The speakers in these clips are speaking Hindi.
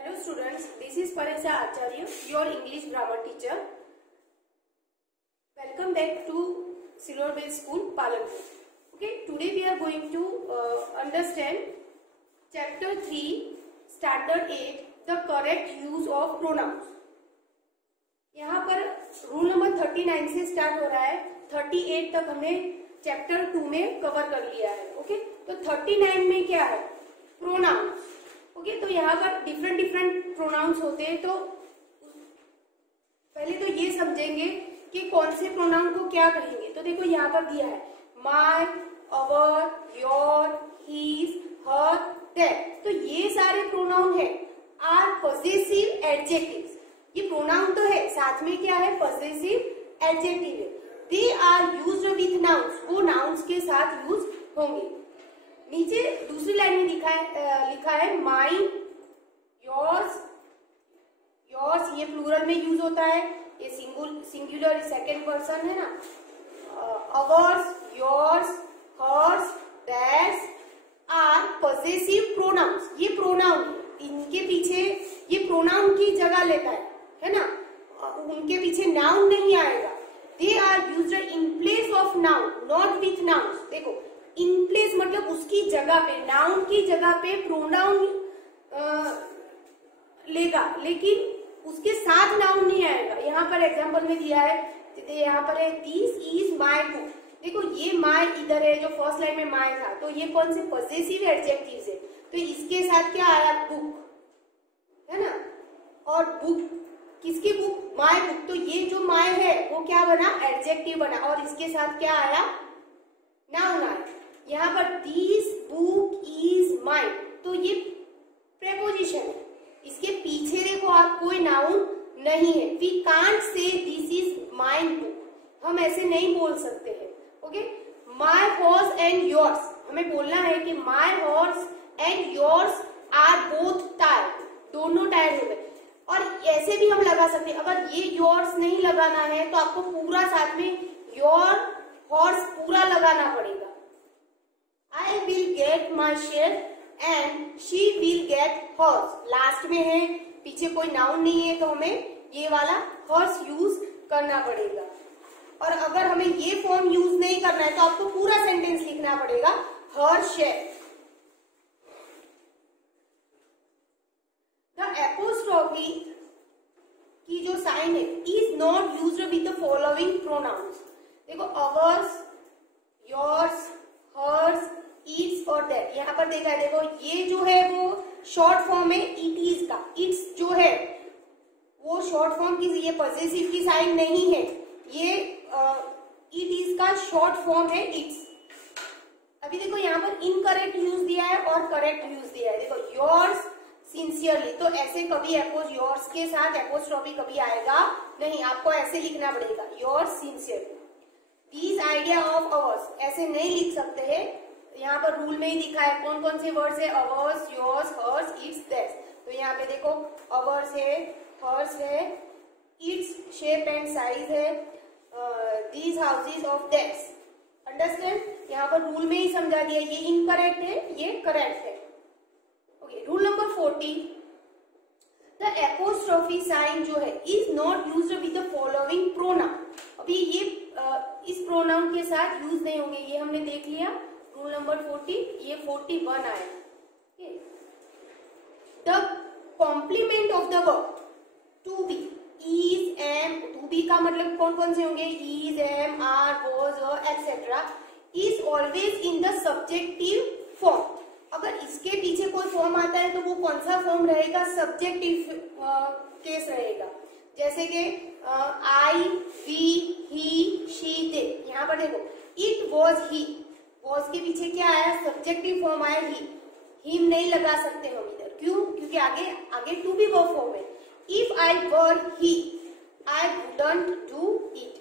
Hello students, this is Pareksha Acharya, your English grammar teacher. Welcome back to Silver Bell School, Palanpur. Okay, today we are going to understand Chapter 3, Standard 8, the correct use of pronouns. यहाँ पर रूल नंबर 39 से स्टार्ट हो रहा है, 38 तक हमने चैप्टर 2 में कवर कर लिया है. ओके, तो 39 में क्या है? प्रोनाउंस. ओके, तो यहाँ पर डिफरेंट प्रोनाउंस होते हैं. तो पहले तो ये समझेंगे कि कौन से प्रोनाउन को क्या कहेंगे. तो देखो यहाँ पर दिया है my, our, your, his, her, that. तो ये सारे प्रोनाउन है आर पॉजेसिव एडजेक्टिव्स. ये प्रोनाउन तो है, साथ में क्या है? पॉजेसिव एडजेक्टिव है. They are used with nouns. वो नाउन्स के साथ यूज होंगे. नीचे दूसरी लाइन में लिखा है माइन, योर्स. योर्स ये प्लूरल में यूज होता है, ये सिंगुलर सेकंड पर्सन है ना. Ours, yours, hers, that's are possessive pronouns. ये प्रोनाउन, इनके पीछे ये प्रोनाउन की जगह लेता है ना. उनके पीछे नाउन नहीं आएगा. They are used in place of noun, not with nouns. देखो, इन प्लेस मतलब उसकी जगह पे, नाउन की जगह पे प्रोनाउन लेगा, लेकिन उसके साथ नाउन नहीं आएगा. यहाँ पर एग्जांपल में दिया है, यहाँ पर है दिस इज माय बुक. देखो ये माय इधर है, जो फर्स्ट लाइन में माय था, तो ये कौन से पॉजेसिव एडजेक्टिव्स है. तो इसके साथ क्या आया? बुक है ना. और बुक किसकी बुक? My book. तो ये जो माय है वो क्या बना? एडजेक्टिव बना. और इसके साथ क्या आया? नाउन आया. यहाँ पर दिस बुक इज माइन, तो ये प्रेपोजिशन है. इसके पीछे देखो आप, कोई नाउन नहीं है. We can't say this is mine book. हम ऐसे नहीं बोल सकते हैं. Okay, my horse and yours. हमें बोलना है कि my horse and yours are both tired. दोनों टायर्ड हो गए. और ऐसे भी हम लगा सकते हैं. अगर ये योर्स नहीं लगाना है तो आपको पूरा साथ में योर हॉर्स पूरा लगाना पड़ेगा. I will get my share and she will get hers. Last में है, पीछे कोई नाउन नहीं है, तो हमें ये वाला hers यूज करना पड़ेगा. और अगर हमें ये फॉर्म यूज नहीं करना है तो आपको पूरा सेंटेंस लिखना पड़ेगा her share. The apostrophe की जो साइन है is not used with the following pronouns. देखो ours, yours, hers, its और that. यहाँ पर देखा है, देखो ये जो है वो शॉर्ट फॉर्म है it is का. इट्स जो है वो शॉर्ट फॉर्म की, ये पॉजेसिव की साइन नहीं है. ये it is का शॉर्ट फॉर्म है इट्स. अभी देखो यहाँ पर इनकरेक्ट यूज दिया है और करेक्ट यूज दिया है. देखो योर्स सिंसियरली, तो ऐसे कभी योर्स के साथ एपोस्ट्रोफी कभी आएगा नहीं. आपको ऐसे लिखना पड़ेगा yours sincerely. This idea of ours ऐसे नहीं लिख सकते हैं. यहाँ पर रूल में ही दिखा है कौन कौन से वर्ड्स है. Ours, yours, hers, its, that's. तो यहाँ पे देखो अवर्स है, हर्स है, इट्स शेप एंड साइज है, these houses of that's. Understand? यहाँ पर रूल में ही समझा दिया. ये इनकरेक्ट है, ये करेक्ट है. Okay, rule number 40. The apostrophe sign जो है is not used with the following pronoun. अभी ये इस प्रोनाउन के साथ यूज नहीं होंगे. ये हमने देख लिया रूल नंबर 40. ये 41 आया. The complement of the verb to be, is, am. To be का मतलब कौन कौन से होंगे? Is, am, are, was, etcetera. Is always in the subjective form. अगर इसके पीछे कोई फॉर्म आता है तो वो कौन सा फॉर्म रहेगा? सब्जेक्टिव केस रहेगा. जैसे कि आई, वी, ही, शी, दे. यहाँ पर देखो इट वॉज ही. वॉज के पीछे क्या आया? सब्जेक्टिव फॉर्म आया ही. हिम नहीं लगा सकते हम इधर. क्यों? क्योंकि आगे टू बी वर्ब फॉर्म है. If I were he, I wouldn't do it.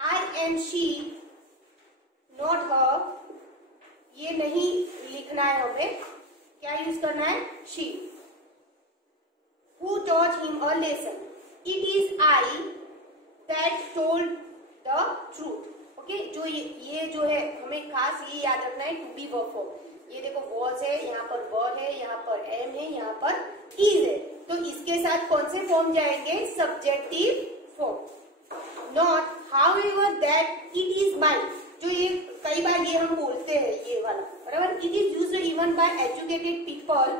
I am she, not her. ये नहीं लिखना है हमें. क्या यूज करना है? She. Who taught him a lesson. It is I that told the truth. Okay, जो ये जो है हमें खास ये याद रखना है टू बी वर्ब फॉर्म. ये देखो वॉज है, यहाँ पर वर है, यहाँ पर एम है, यहाँ पर इज है. तो इसके साथ कौन से फॉर्म जाएंगे, subjective form. Not however that it is mine, जो ये कई बार ये हम बोलते हैं ये वाला, बराबर, it is used even by educated people,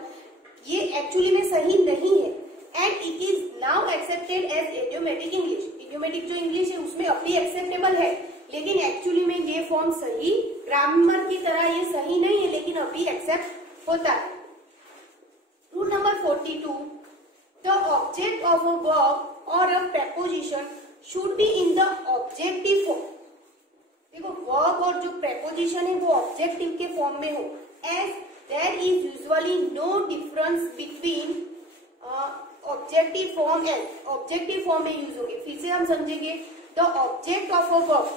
ये एक्चुअली में सही नहीं है। And it is now accepted as idiomatic English, idiomatic जो इंग्लिश है उसमें अभी एक्सेप्टेबल है, लेकिन एक्चुअली में ये फॉर्म सही ग्रामर की तरह ये सही नहीं है, लेकिन अभी एक्सेप्ट होता है। Rule number 42, the object of a verb और a preposition should be in the objective form. देखो वर्ब और जो प्रेपोजिशन है वो ऑब्जेक्टिव के फॉर्म में हो, as there is usually no difference between objective form and objective form में यूज होगी। फिर से हम समझेंगे, the object of a verb,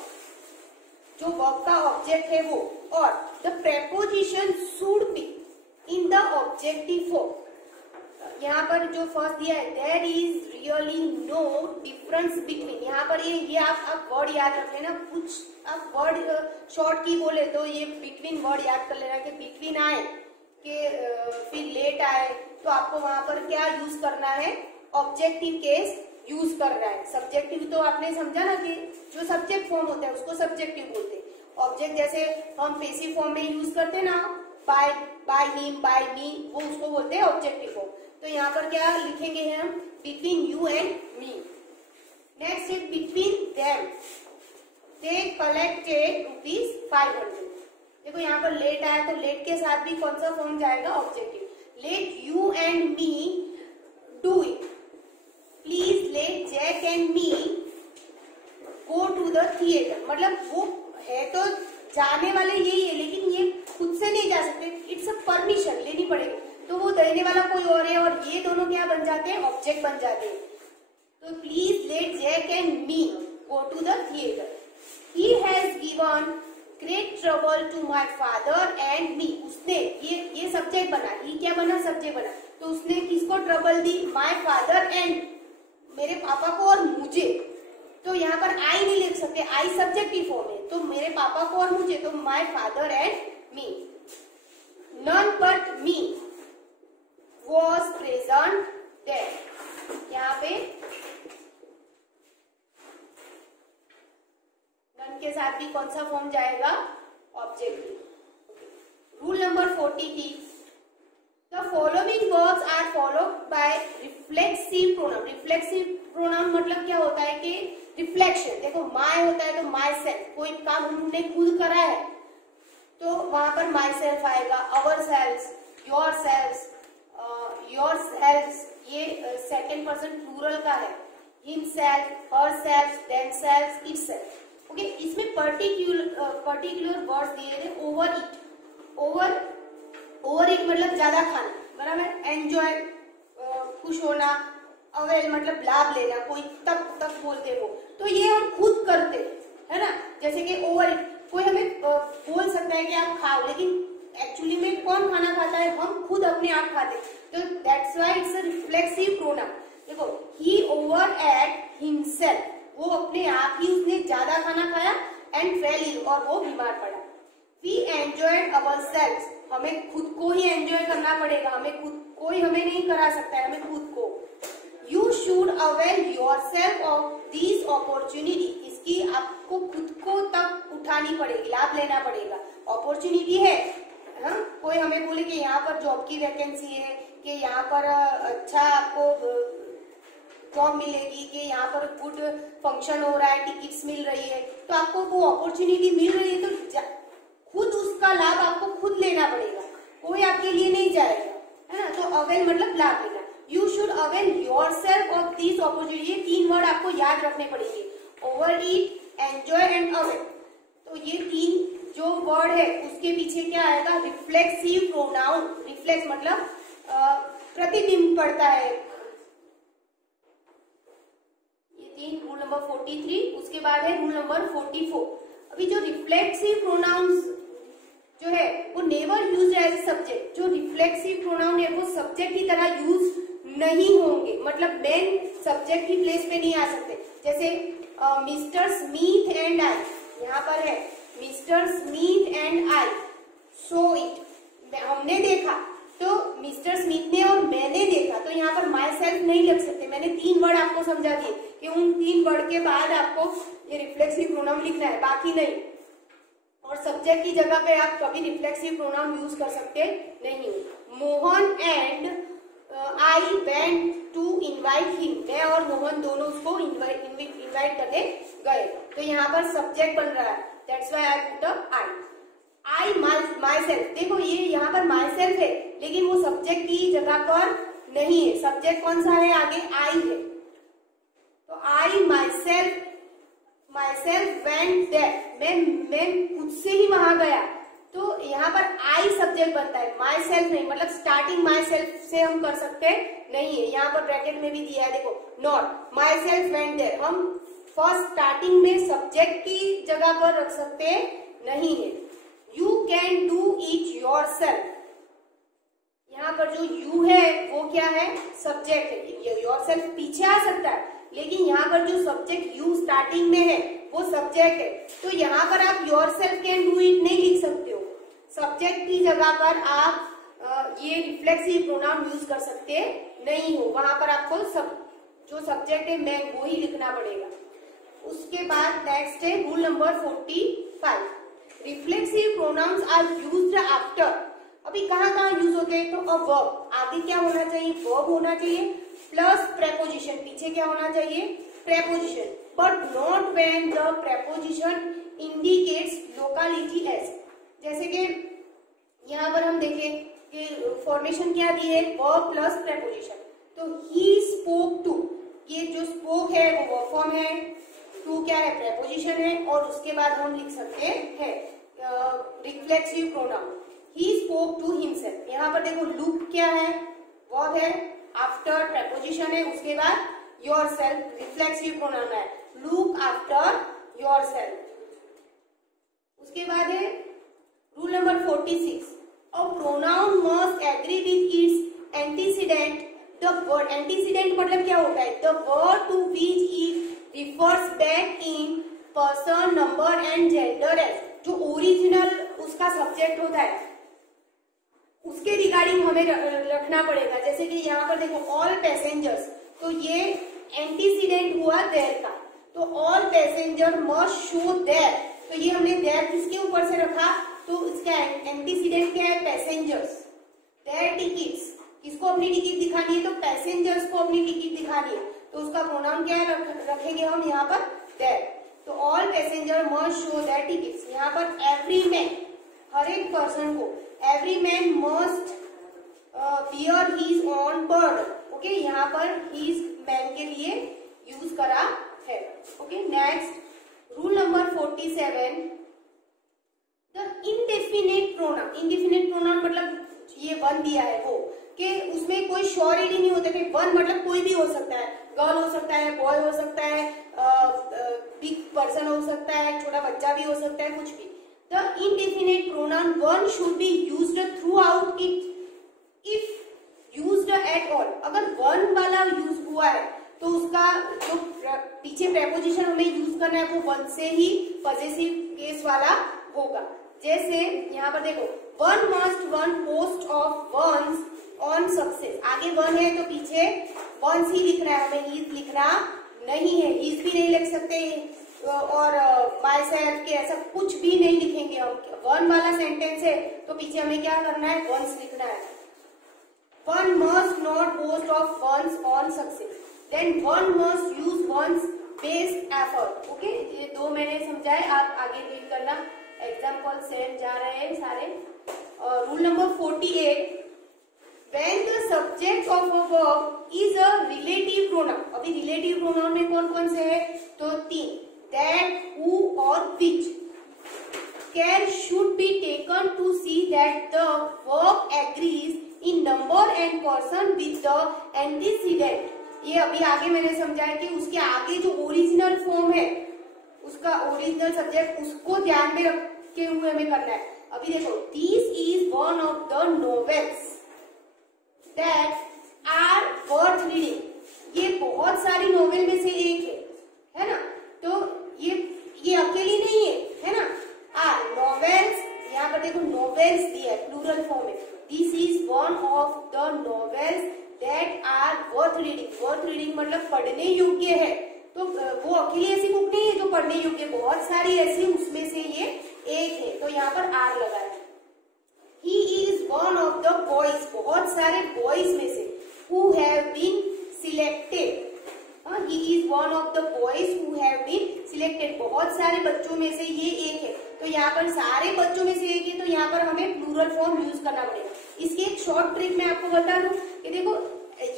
जो वर्ब का ऑब्जेक्ट है वो, और the preposition should be in the objective form. यहाँ पर जो फर्स्ट दिया है, there is really no difference between, यहाँ पर ये आप वर्ड याद रख लेना, कुछ आप वर्ड शॉर्ट की बोले तो ये बिटवीन वर्ड याद कर लेना कि बिटवीन आए कि फिर लेट आए, तो आपको वहां पर क्या यूज करना है, ऑब्जेक्टिव केस यूज करना है। सब्जेक्टिव तो आपने समझा ना कि जो सब्जेक्ट फॉर्म होता है उसको सब्जेक्टिव बोलते हैं। ऑब्जेक्ट जैसे हम पेसिव फॉर्म में यूज करते हैं ना, बाय हिम, बाय मी, वो उसको बोलते हैं ऑब्जेक्टिव फॉर्म। तो यहाँ पर क्या लिखेंगे हम, between you and me. Next है बिटवीन देम दे कलेक्टेड ₹500। देखो यहाँ पर लेट आया तो लेट के साथ भी कौन सा फॉर्म जाएगा, objective. Let you and me do it, please let Jack and me go to the theatre. मतलब वो है तो जाने वाले यही है, लेकिन ये खुद से नहीं जा सकते, इट्स अ परमिशन लेनी पड़ेगी, तो वो देने वाला कोई और है, और ये दोनों क्या बन जाते हैं, ऑब्जेक्ट बन जाते हैं। तो please let Jack and me go to the theatre. He has given great trouble to my father and me. उसने, ये सब्जेक्ट बना, ये क्या बना, सब्जेक्ट बना, तो उसने किसको trouble the, my father and, मेरे पापा को और मुझे। तो यहाँ पर आई नहीं लिख सकते, आई सब्जेक्टिव फॉर्म है, तो मेरे पापा को और मुझे, तो my father and me. None but me was present there, यहाँ पे नन के साथ भी कौन सा फॉर्म जाएगा, objective. Rule number 43, the following verbs are followed by reflexive pronoun. Reflexive pronoun मतलब क्या होता है कि रिफ्लेक्शन। देखो माय होता है तो माय सेल्फ, कोई काम हमने खुद करा है तो वहां पर माय सेल्फ आएगा, our self, your self, your self, ये सेकंड पर्सन प्लूरल का है, him self, her self, them self, it self. Okay, इसमें पर्टिकुलर वर्ड्स दिए थे, ओवर ईट मतलब ज्यादा खाना, बराबर, एंजॉय खुश होना, अवेल मतलब लाभ लेना, कोई तक बोलते हो, तो ये हम खुद करते है ना। जैसे कि ओवर ईट, कोई हमें बोल सकता है कि आप खाओ, लेकिन एक्चुअली में कौन खाना खाता है, हम खुद अपने आप खाते, तो that's why it's a reflexive pronoun. देखो, ही ओवर एट हिमसेल्फ, वो अपने आप ही उसने ज्यादा खाना खाया, एंड फेल इल, और वो बीमार पड़ा। वी एंजॉयड अवरसेल्व्स, हमें खुद को ही एंजॉय करना पड़ेगा, हमें खुद कोई हमें नहीं करा सकता है, हमें खुद को। You should avail yourself of this opportunity, इसकी आपको खुद को तक उठानी पड़ेगी, लाभ लेना पड़ेगा। अपॉर्चुनिटी है, हाँ, कोई हमें बोले कि यहाँ पर जॉब की वैकेंसी है, कि यहाँ पर अच्छा आपको जॉब मिलेगी, कि यहाँ पर गुड फंक्शन हो रहा है, टिकट्स मिल रही है, तो आपको वो अपॉर्चुनिटी मिल रही है, तो खुद उसका लाभ आपको खुद लेना पड़ेगा, कोई आपके लिए नहीं जाएगा, है ना। तो अवेल मतलब लाभ लेना। You should avail yourself of this opportunity, ये 3 वर्ड आपको याद रखने पड़ेंगे, over eat, enjoy and avail. तो ये 3 जो वर्ड है उसके पीछे क्या आएगा, रिफ्लेक्सिव प्रोनाउन। रिफ्लेक्स मतलब प्रतिबिंब पड़ता है। ये 3 रूल नंबर 43, उसके बाद है रूल नंबर 44। अभी जो रिफ्लेक्सिव प्रोनाउंस जो है वो never use as a subject, जो रिफ्लेक्सिव प्रोनाउन है वो सब्जेक्ट की तरह यूज नहीं होंगे, मतलब मेन सब्जेक्ट की प्लेस पे नहीं आ सकते। जैसे मिस्टर स्मिथ एंड आई, यहाँ पर है mister Smith and I so it, हमने देखा, तो मिस्टर स्मिथ ने और मैंने देखा, तो यहाँ पर माई सेल्फ सेल्फ नहीं लिख सकते। मैंने 3 वर्ड आपको समझा दिए कि उन 3 वर्ड के बाद आपको ये रिफ्लेक्सिव प्रोनाउन लिखना है, बाकी नहीं। और सब्जेक्ट की जगह पे आप कभी रिफ्लेक्सिव प्रोनाउन यूज कर सकते नहीं। Mohan and I went to invite him, मैं और मोहन दोनों उसको इनवाइट करने गए। तो यहाँ पर सब्जेक्ट बन रहा है, that's why I put I my self. देखो ये यहाँ पर माई सेल्फ है, लेकिन वो सब्जेक्ट की जगह पर नहीं है। सब्जेक्ट कौन सा है आगे, आई है। तो आई माई सेल्फ वेंट देयर, मैं खुद से ही वहां गया। तो यहाँ पर आई सब्जेक्ट बनता है, माई सेल्फ नहीं। मतलब स्टार्टिंग माई सेल्फ से हम कर सकते नहीं है। यहाँ पर ब्रैकेट में भी दिया है, देखो, not myself went there. हम फर्स्ट स्टार्टिंग में सब्जेक्ट की जगह पर रख सकते नहीं है। You can do it yourself, यहाँ पर जो यू है वो क्या है, सब्जेक्ट है। योर सेल्फ पीछे आ सकता है, लेकिन यहाँ पर जो सब्जेक्ट यू स्टार्टिंग में है वो सब्जेक्ट है। तो यहाँ पर आप your self can do it नहीं लिख सकते हो। सब्जेक्ट की जगह पर आप ये रिफ्लेक्सिव प्रोनाउन यूज कर सकते नहीं हो। वहां पर आपको जो सब्जेक्ट है मैं वो ही लिखना पड़ेगा। उसके बाद नेक्स्ट है rule number 45, reflexive pronouns are used after. अभी कहाँ यूज होते हैं, तो अ वर्ब, आगे क्या होना चाहिए, वर्ब होना चाहिए प्लस प्रेपोजिशन, पीछे क्या होना चाहिए, preposition, but not when the preposition indicates locality as. जैसे कि यहाँ पर हम देखें कि फॉर्मेशन क्या दी है, वर्ब प्लस प्रेपोजिशन। तो ही स्पोक टू, ये जो स्पोक है वो वर्ब फॉर्म है, टू क्या है, प्रेपोजिशन है, और उसके बाद हम लिख सकते हैं reflexive pronoun, he spoke to himself. यहाँ पर देखो लुक क्या है, वर्ब है, आफ्टर प्रेपोजिशन है, उसके बाद योरसेल्फ रिफ्लेक्सिव प्रोनाउन है, लुक आफ्टर योरसेल्फ। उसके बाद है rule number 46, a pronoun must agree with its antecedent the word. Antecedent मतलब क्या होता है, the word to which it refers back in person, number and gender as. जो ओरिजिनल उसका सब्जेक्ट होता है उसके रिगार्डिंग हमें रखना पड़ेगा। जैसे कि यहाँ पर देखो ऑल पैसेंजर्स, तो ये एंटीसीडेंट हुआ देयर का, तो all passenger must show there. तो ये हमने देयर किसके ऊपर से रखा, तो इसका एंटीसीडेंट क्या है, पैसेंजर्स। देयर टिकट्स, किसको अपनी टिकट दिखानी है, तो पैसेंजर्स को अपनी टिकट दिखानी है, तो उसका प्रोनाउन क्या रखेंगे हम यहाँ पर, देयर। तो all passenger must show their tickets. यहाँ पर एवरी मैन, हर एक पर्सन को, every man must bear his own burden. Okay, यहाँ पर हिज मैन के लिए यूज करा है। Okay, next rule number 47, the indefinite pronoun. Indefinite pronoun मतलब ये वन दिया है वो, कि उसमें कोई श्योरिटी नहीं होता कि वन मतलब कोई भी हो सकता है, गर्ल हो सकता है, बॉय हो सकता है, बिग पर्सन हो सकता है, छोटा बच्चा भी हो सकता है, कुछ भी। The indefinite pronoun one should be used through out it if used at all. अगर वन वाला यूज हुआ है तो उसका जो पीछे प्रेपोजिशन हमें यूज करना है वो वन से ही पॉजेसिव केस वाला होगा। जैसे यहाँ पर देखो, one must one post off one's on success. आगे वन है तो पीछे वंस ही लिख रहा है, हमें हीज लिखना नहीं है, हीज भी नहीं लिख सकते और माई सेल्फ के ऐसा कुछ भी नहीं लिखेंगे हम। वन वाला सेंटेंस है तो पीछे हमें क्या करना है, वंस लिखना है। One must not post off one's on success, then one must use one's best effort. Okay, ये दो मैंने समझाए, आप आगे रीड करना, एग्जाम्पल सेम जा रहे हैं सारे। Rule number 48, when the subject of a verb is a relative pronoun। अभी relative pronoun में कौन कौन से है, तो 3, that, who और which। care should be taken to see that the verb agrees in number and person with the antecedent। ये अभी आगे मैंने समझाया कि उसके आगे जो ओरिजिनल फॉर्म है, उसका ओरिजिनल सब्जेक्ट, उसको ध्यान में रखे हुए हमें करना है। अभी देखो, this is one of the novels that are worth reading. ये बहुत सारी नॉवेल में से एक है ना, तो ये अकेली नहीं है ना। नॉवेल्स, यहाँ पर देखो नॉवेल्स दिया है, प्लूरल फॉर्म में। This is one of the novels that are worth worth reading मतलब पढ़ने योग्य है, तो वो अकेली ऐसी बुक नहीं है जो पढ़ने योग्य, बहुत सारी ऐसी, उसमें से ये एक है, तो यहाँ पर आर लगा है। He is one of the boys, बहुत सारे बॉयज में से, who have been selected, he is one of the boys who have been selected, बहुत सारे बच्चों में से ये एक है, तो यहाँ पर सारे बच्चों में से एक है, तो यहाँ पर हमें प्लूरल फॉर्म यूज करना पड़ेगा। इसकी एक शॉर्ट ट्रिक मैं आपको बता दूं कि देखो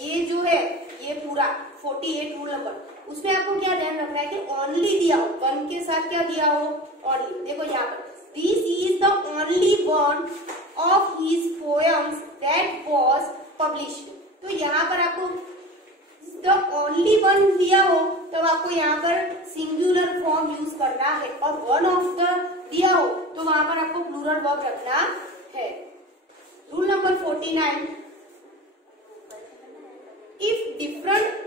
ये जो है ये पूरा 48 रूल नंबर, उसमें आपको क्या ध्यान रखना है कि ओनली दिया हो, वन के साथ क्या दिया हो, ओनली। देखो यहाँ पर this is the only one of his poems that was published, तो यहाँ पर आपको द ओनली वन दिया हो तब आपको यहाँ पर सिंगुलर फॉर्म यूज करना है, और वन ऑफ द दिया हो तो वहां पर आपको प्लूरल वर्ब रखना है। Rule number 49, if different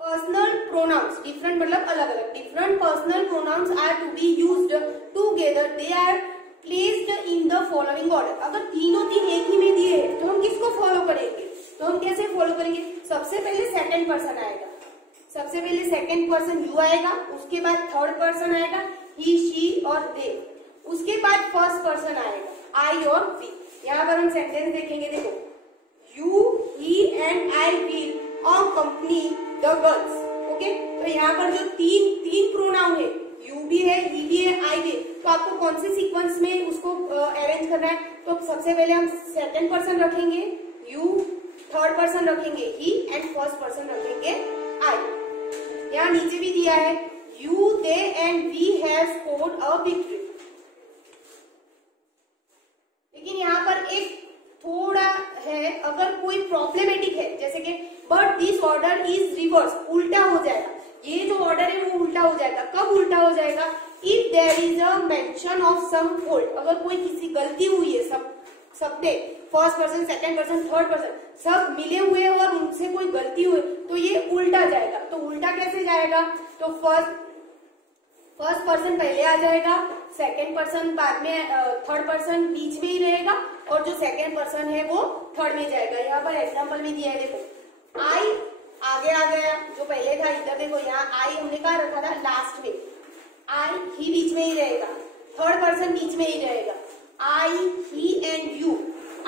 personal pronouns, different मतलब अलग अलग, different personal pronouns are to be used together, they are placed in the following order. अगर तीनों तीन एक ही में दिए तो हम किसको फॉलो करेंगे, तो हम कैसे फॉलो करेंगे, सबसे पहले सेकंड पर्सन आएगा, सबसे पहले सेकंड पर्सन यू आएगा, उसके बाद थर्ड पर्सन आएगा ही शी और दे, उसके बाद फर्स्ट पर्सन आएगा आई और वी। यहाँ पर हम सेंटेंस देखेंगे, देखो you he and I will accompany the girls, okay. तो यहाँ पर जो तीन प्रोनाउन है, यू भी है, ही भी है, आई भी है, तो आपको कौन से सीक्वेंस में उसको अरेंज करना है, तो सबसे पहले हम सेकंड पर्सन रखेंगे यू, थर्ड पर्सन रखेंगे ही एंड फर्स्ट पर्सन रखेंगे आई। यहाँ नीचे भी दिया है you they and we have scored a victory, लेकिन यहाँ पर एक थोड़ा है, अगर कोई प्रॉब्लमेटिक है जैसे कि but this order is reverse, उल्टा हो जाएगा, ये जो ऑर्डर है वो उल्टा हो जाएगा। कब उल्टा हो जाएगा, if there is a mention of some fault, अगर कोई किसी गलती हुई है, सब पे first person second person third person सब मिले हुए और उनसे कोई गलती हुई तो ये उल्टा जाएगा। तो उल्टा कैसे जाएगा, तो फर्स्ट पर्सन पहले आ जाएगा, सेकंड पर्सन बाद में, थर्ड पर्सन बीच में ही रहेगा और जो सेकंड पर्सन है वो थर्ड में जाएगा। यहाँ पर एग्जांपल में दिया है, देखो आई आगे आ गया, जो पहले था इधर देखो, यहाँ आई हमने कहा रखा था लास्ट में, आई ही बीच में ही रहेगा, थर्ड पर्सन बीच में ही रहेगा। I he and you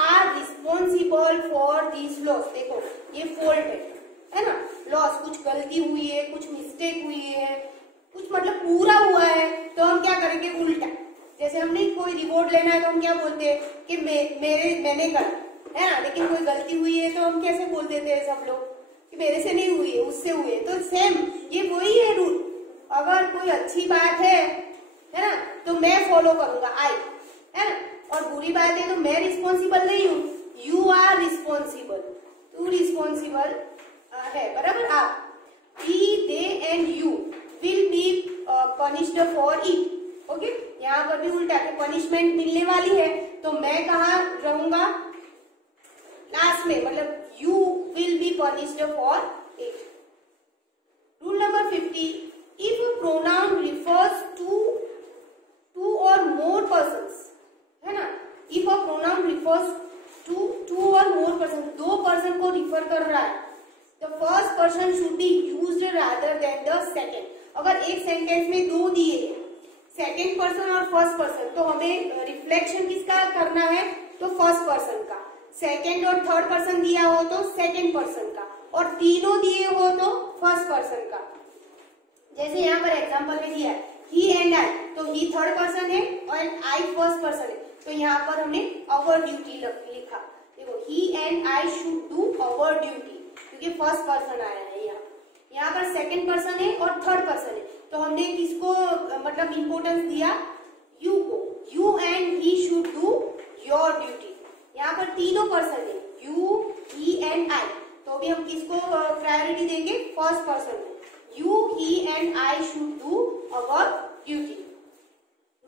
are responsible for this loss, देखो ये फॉल्ट है ना, लॉस, कुछ गलती हुई है, कुछ मिस्टेक हुई है, कुछ मतलब पूरा हुआ है, तो हम क्या करेंगे उल्टा। जैसे हमने कोई रिवॉर्ड लेना है तो हम क्या बोलते हैं कि मैंने करा है ना, लेकिन कोई गलती हुई है तो हम कैसे बोल देते हैं सब लोग कि मेरे से नहीं हुई है, उससे हुई है। तो सेम ये वही है रूल, अगर कोई अच्छी बात है ना, तो मैं फॉलो करूंगा आई, है ना, और बुरी बात है तो मैं रिस्पॉन्सिबल नहीं हूँ, यू आर रिस्पॉन्सिबल, तू रिस्पॉन्सिबल है, बराबर। आप he they and you will be punished for it, okay. यहाँ पर भी उल्टा है, पनिशमेंट मिलने वाली है तो मैं कहाँ रहूंगा, लास्ट में, मतलब you will be punished for it. Rule number 50, if pronoun refers to or more persons, है ना, if a pronoun refers to or more person, दो पर्सन को रिफर कर रहा है, the first person should be used rather than the second. अगर एक सेंटेंस में दो दिए सेकंड पर्सन और फर्स्ट पर्सन, तो हमें रिफ्लेक्शन किसका करना है, तो फर्स्ट पर्सन का। सेकंड और थर्ड पर्सन दिया हो तो सेकंड पर्सन का, और तीनों दिए हो तो फर्स्ट पर्सन का। जैसे यहाँ पर एग्जांपल में दिया है ही एंड आई, तो ही थर्ड पर्सन है और आई फर्स्ट पर्सन है, तो यहाँ पर हमने अवर ड्यूटी लिखा। देखो he and I should do our duty, क्योंकि फर्स्ट पर्सन आया है। यहाँ पर सेकंड पर्सन है और थर्ड पर्सन है, तो हमने किसको मतलब इंपोर्टेंस दिया, यू को, you and he should do your duty. यहाँ पर तीनों पर्सन है, यू ही एंड आई, तो भी हम किसको प्रायोरिटी देंगे, फर्स्ट पर्सन को, you he and I should do our duty.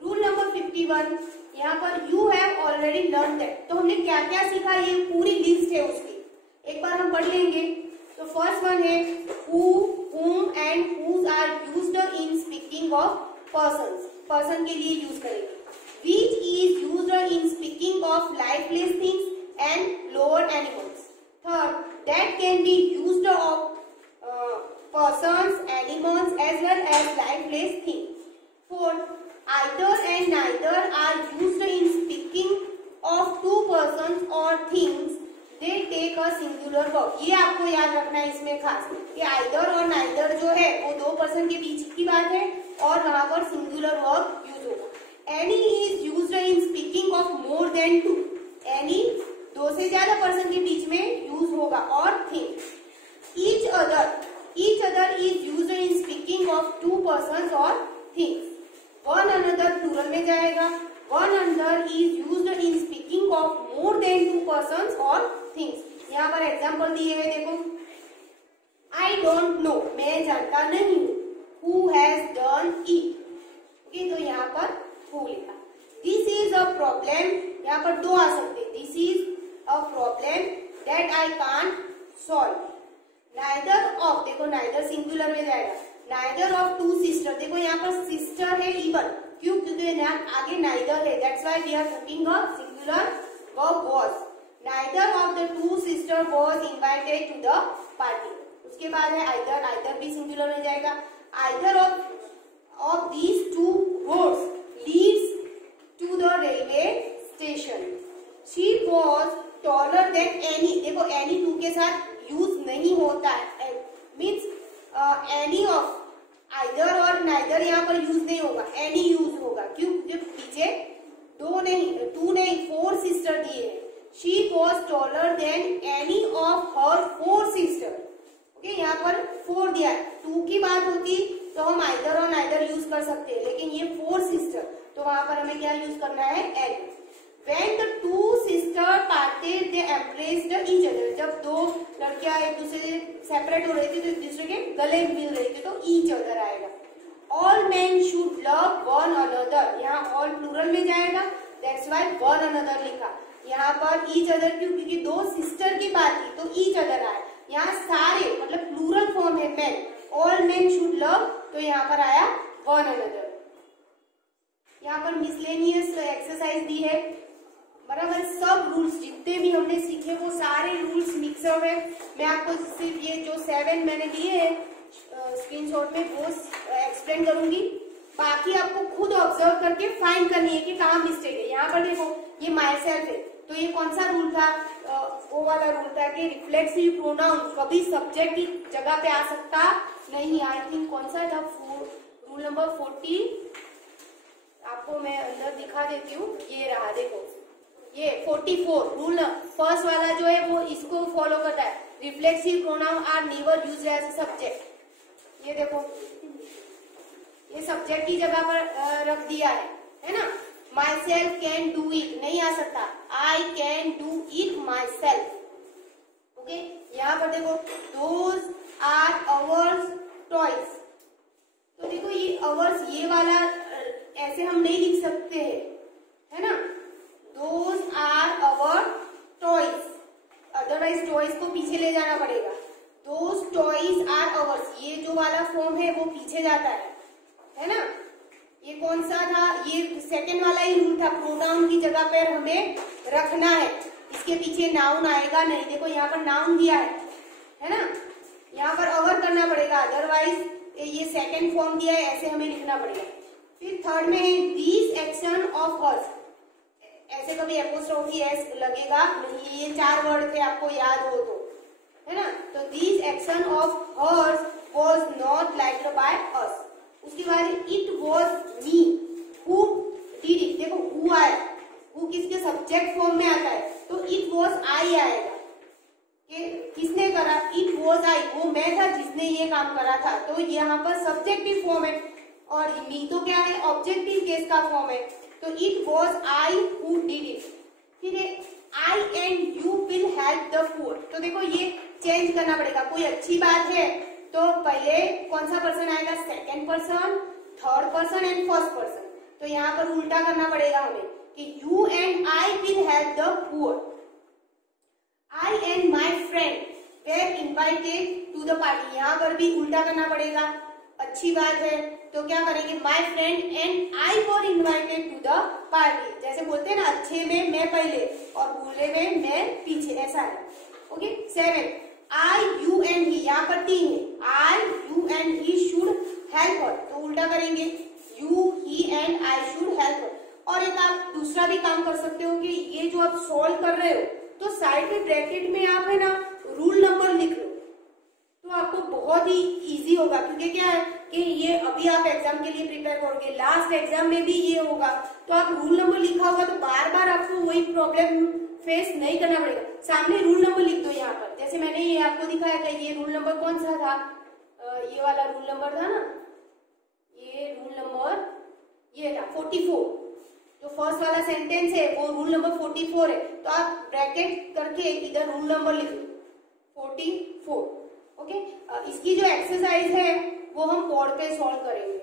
Rule number 51, यहाँ पर you have already learn that, तो हमने क्या क्या सीखा ये पूरी लिस्ट है उसकी, एक बार हम पढ़ लेंगे। तो फर्स्ट वन है who, whom and whose are used in speaking of persons, person के लिए यूज करेंगे। which is used in speaking of lifeless things and lower animals। Third, that can be used of persons, animals as well as lifeless things. Fourth, either and neither are used in speaking of two persons or things. They take a singular verb. ये आपको याद रखना है इसमें खास कि either और neither जो है वो दो पर्सन के बीच की बात है और वहां पर सिंगुलर वर्ब यूज होगा। Any is used in speaking of more than two. Any दो से ज्यादा पर्सन के बीच में यूज होगा और things. Each other is used in speaking of two persons or things. One another plural में जाएगा। One another is used in speaking of more than two persons or things. यहाँ पर एग्जाम्पल दिए हैं देखो। I don't know, मैं जानता नहीं हूँ। Who has done it? Okay, तो यहाँ पर who लिखा। This is a problem, यहाँ पर दो आ सकते हैं। This is a problem that I can't solve. Neither of, देखो neither सिंगुलर में जाएगा। Neither of two sister, देखो यहाँ पर sister है even, क्यों? क्योंकि आगे neither है, that's why we are putting a singular verb was. Neither of the two sister was invited to the party. उसके बाद है either भी सिंगुलर में जाएगा। Either of these two roads leads to the railway station. She was taller than any, देखो any two के साथ यूज नहीं होता है, मीन्स एनी ऑफ आइदर और नाइदर यहाँ पर यूज नहीं होगा, एनी यूज होगा। क्यों? जब पीछे दो नहीं, टू नहीं, फोर सिस्टर दिए हैं। She was taller than any of her four sister. Okay, यहाँ पर फोर दिया है। टू की बात होती तो हम आइदर और नाइदर यूज कर सकते हैं, लेकिन ये फोर सिस्टर, तो वहां पर हमें क्या यूज करना है? Any. When the two sisters parted, they embraced each other. जब दो लड़कियां एक दूसरे से सेपरेट हो रही थी तो एक दूसरे के गले मिल रही थी, तो each other आएगा। All men should love one another. यहाँ all प्लूरल में जाएगा, that's why one another लिखा। यहाँ पर each other क्यों? क्योंकि दो सिस्टर की बात थी तो each other आया। यहाँ सारे मतलब प्लूरल फॉर्म है men. All men should love, तो यहाँ पर आया one another। यहाँ पर मिसलेनियस एक्सरसाइज दी है, बराबर। सब रूल्स जितने भी हमने सीखे वो सारे रूल्स मिक्सअप है। मैं आपको सिर्फ ये जो 7 मैंने दिए हैं स्क्रीनशॉट में वो एक्सप्लेन करूंगी, बाकी आपको खुद ऑब्जर्व करके फाइंड करनी है कि कहाँ मिस्टेक है। यहाँ पर देखो ये माई सेल्फ है, तो ये कौन सा रूल था? वो वाला रूल था कि रिफ्लेक्सिव प्रोनाउन कभी सब्जेक्ट की जगह पे आ सकता नहीं। आई थिंक कौन सा था? रूल नंबर 40 आपको मैं अंदर दिखा देती हूँ। ये रहा, देखो ये 44 रूल फर्स्ट वाला जो है वो इसको फॉलो करता है। Reflexive pronoun are never used as subject. ये देखो ये सब्जेक्ट की जगह पर रख दिया है ना। My self can do it नहीं आ सकता, I can do it my self. Okay, यहाँ पर देखो दोज आर अवर्स टॉयज, तो देखो ये अवर्स ये वाला ऐसे हम नहीं लिख सकते हैं, है ना। Those are our toys, otherwise toys को पीछे ले जाना पड़ेगा। Those toys are ours, ये जो वाला फॉर्म है वो पीछे जाता है ना। ये कौन सा था? ये सेकंड वाला ही रूल था, प्रोनाउन की जगह पर हमें रखना है, इसके पीछे नाउन आएगा नहीं। देखो यहाँ पर नाउन दिया है ना, यहाँ पर अवर करना पड़ेगा, अदरवाइज ये सेकंड फॉर्म दिया है ऐसे हमें लिखना पड़ेगा। फिर थर्ड में है दीज एक्शन ऑफ हर्स, ऐसे कभी एपोस्ट्रोफी एस लगेगा नहीं, ये 4 वर्ड थे आपको याद हो तो, है ना। तो these action of hers was not liked by us. उसके बाद it was me who did it, देखो हु आया, हु किसके सब्जेक्ट फॉर्म में आता है, तो इट वाज आई आएगा कि किसने करा, इट वाज आई, वो मैं था जिसने ये काम करा था, तो यहाँ पर सब्जेक्टिव फॉर्म है। और मी तो क्या है? ऑब्जेक्टिव केस का फॉर्म है, तो it was I who did it. फिर I and you will help the poor, तो देखो ये चेंज करना पड़ेगा। कोई अच्छी बात है तो पहले कौन सा पर्सन आएगा? Second person, third person and first person. तो यहाँ पर उल्टा करना पड़ेगा हमें कि you and I will help the poor. I and my friend were invited to the party, यहाँ पर भी उल्टा करना पड़ेगा। अच्छी बात है तो क्या करेंगे? My friend and I were invited to the party. जैसे बोलते हैं ना, अच्छे में मैं पहले और बुरे में मैं पीछे, ऐसा है। Okay. 7 I you and he, यहाँ पर 3 है, I you and he should help her, तो उल्टा करेंगे, you he and I should help her. और एक आप दूसरा भी काम कर सकते हो कि ये जो आप सॉल्व कर रहे हो तो साइड के ब्रैकेट में आप है ना रूल नंबर लिख लो, तो आपको बहुत ही इजी होगा। क्योंकि क्या है कि ये अभी आप एग्जाम के लिए प्रिपेयर करोगे, लास्ट एग्जाम में भी ये होगा, तो आप रूल नंबर लिखा होगा तो बार बार आपको वही प्रॉब्लम फेस नहीं करना पड़ेगा। सामने रूल नंबर लिख दो यहाँ पर, जैसे मैंने ये आपको दिखाया था, ये रूल नंबर कौन सा था, ये वाला रूल नंबर था ना, ये रूल नंबर ये था 44, जो फर्स्ट वाला सेंटेंस है वो रूल नंबर 44 है, तो आप ब्रैकेट करके इधर रूल नंबर लिख दो 44। ओके, इसकी जो एक्सरसाइज है वो हम बोर्ड पे सॉल्व करेंगे।